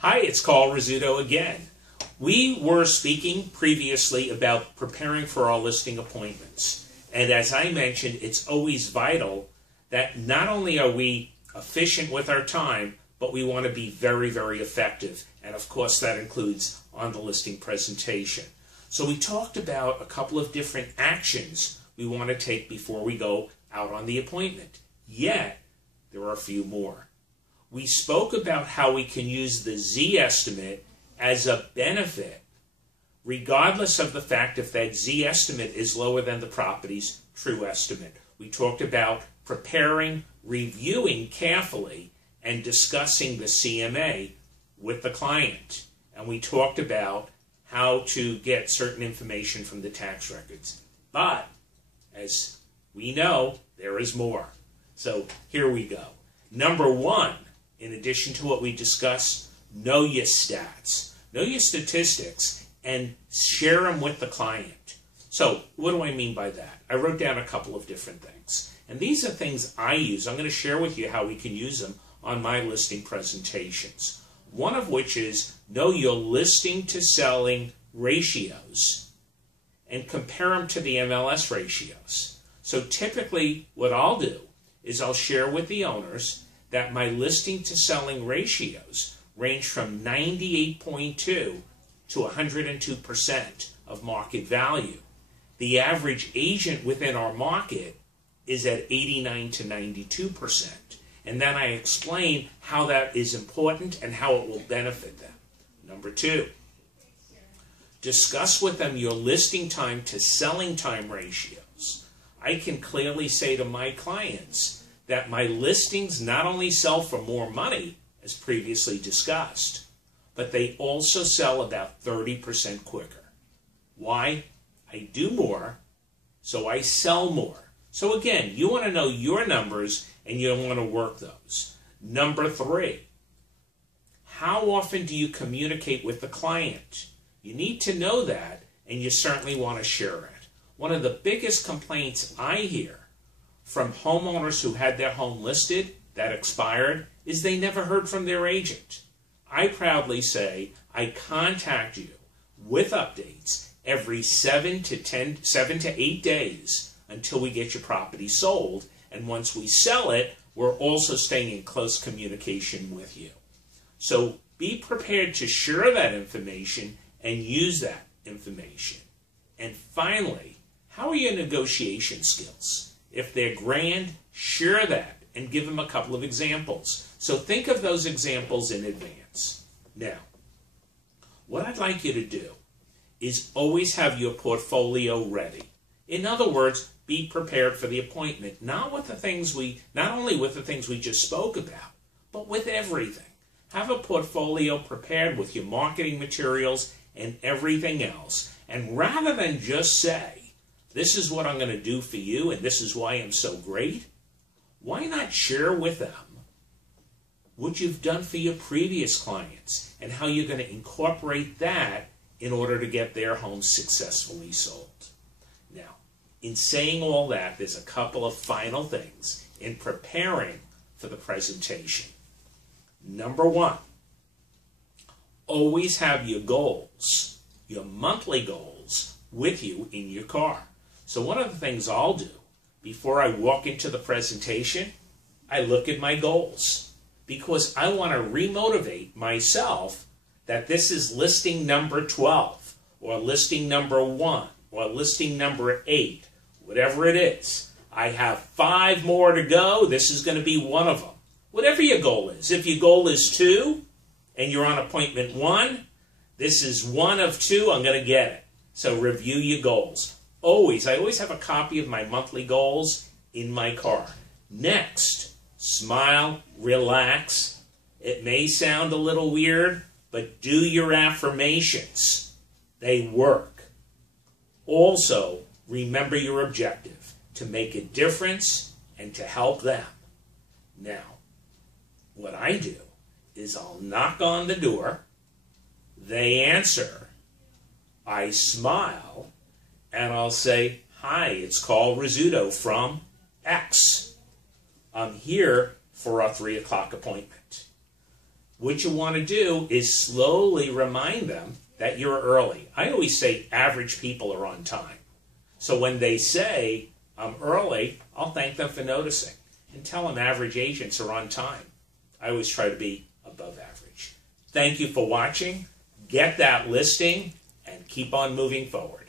Hi, it's Carl Rizzuto again. We were speaking previously about preparing for our listing appointments. And as I mentioned, it's always vital that not only are we efficient with our time, but we want to be very, very effective. And of course, that includes on the listing presentation. So we talked about a couple of different actions we want to take before we go out on the appointment. Yet, there are a few more. We spoke about how we can use the Z estimate as a benefit, regardless of the fact if that Z estimate is lower than the property's true estimate. We talked about preparing, reviewing carefully, and discussing the CMA with the client. And we talked about how to get certain information from the tax records. But, as we know, there is more. So here we go. Number one, in addition to what we discussed, know your stats. Know your statistics and share them with the client. So what do I mean by that? I wrote down a couple of different things. And these are things I use. I'm going to share with you how we can use them on my listing presentations. One of which is know your listing to selling ratios and compare them to the MLS ratios. So typically what I'll do is I'll share with the owners that my listing to selling ratios range from 98.2 to 102% of market value. The average agent within our market is at 89 to 92%. And then I explain how that is important and how it will benefit them. Number two, discuss with them your listing time to selling time ratios. I can clearly say to my clients that my listings not only sell for more money, as previously discussed, but they also sell about 30% quicker. Why? I do more, so I sell more. So again, you want to know your numbers and you want to work those. Number three, how often do you communicate with the client? You need to know that, and you certainly want to share it. One of the biggest complaints I hear from homeowners who had their home listed that expired is they never heard from their agent. I proudly say I contact you with updates every 7 to 8 days until we get your property sold. And once we sell it, we're also staying in close communication with you. So be prepared to share that information and use that information. And finally, how are your negotiation skills? If they're grand, share that and give them a couple of examples. So think of those examples in advance. Now, what I'd like you to do is always have your portfolio ready. In other words, be prepared for the appointment, not only with the things we just spoke about, but with everything. Have a portfolio prepared with your marketing materials and everything else. And rather than just say, this is what I'm going to do for you and this is why I'm so great, why not share with them what you've done for your previous clients and how you're going to incorporate that in order to get their homes successfully sold. Now, in saying all that, there's a couple of final things in preparing for the presentation. Number one, always have your goals, your monthly goals, with you in your car. So one of the things I'll do before I walk into the presentation, I look at my goals because I want to remotivate myself that this is listing number 12 or listing number 1 or listing number 8, whatever it is. I have 5 more to go. This is going to be one of them. Whatever your goal is. If your goal is 2 and you're on appointment 1, this is 1 of 2. I'm going to get it. So review your goals. I always have a copy of my monthly goals in my car. Next, smile, relax. It may sound a little weird, but do your affirmations. They work. Also, remember your objective, to make a difference and to help them. Now, what I do is I'll knock on the door, they answer, I smile, and I'll say, hi, it's Carl Rizzuto from X. I'm here for our 3 o'clock appointment. what you want to do is slowly remind them that you're early. I always say average people are on time. So when they say, I'm early, I'll thank them for noticing and tell them average agents are on time. I always try to be above average. Thank you for watching. Get that listing and keep on moving forward.